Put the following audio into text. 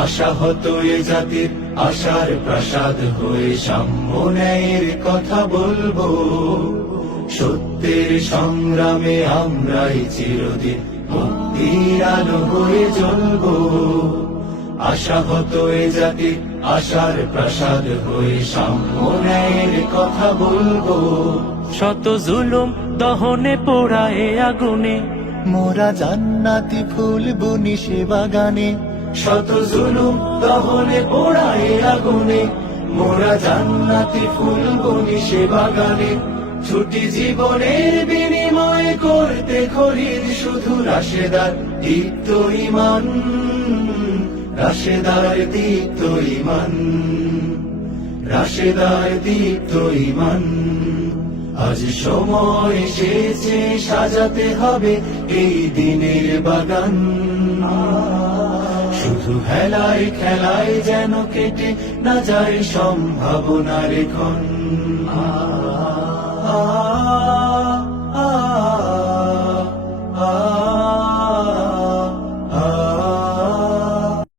আশা হতো এ জাতির আশার প্রাসাদ হয়ে সাম্য ন্যায়ের কথা বলব। সত্যের সংগ্রামে আমরাই চিরদিন মুক্তির আলো হয়ে জ্বলব। আশা হতো এ জাতির আশার প্রাসাদ হয়ে সাম্য ন্যায়ের কথা বলব। শত জুলুম দহনে পোড়ায় আগুনে মোরা জান্নাতি ফুল বুনি সে বাগানে শত জুলুম দহনে, পোড়ায় আগুনে, মোরা জান্নাতি ফুল বনি সে বাগানে। ছুটি জীবনের বিনিময় করতে খরিদ শুধু রাশেদার দীপ্ত ইমান রাশেদার দীপ্ত ইমান রাশেদার দীপ্ত ইমান আজ সময় এসেছে, সাজাতে হবে এই দিনের বাগান। শুধু হেলাই খেলায় যেন কেটে না যায় সম্ভাবনার এখন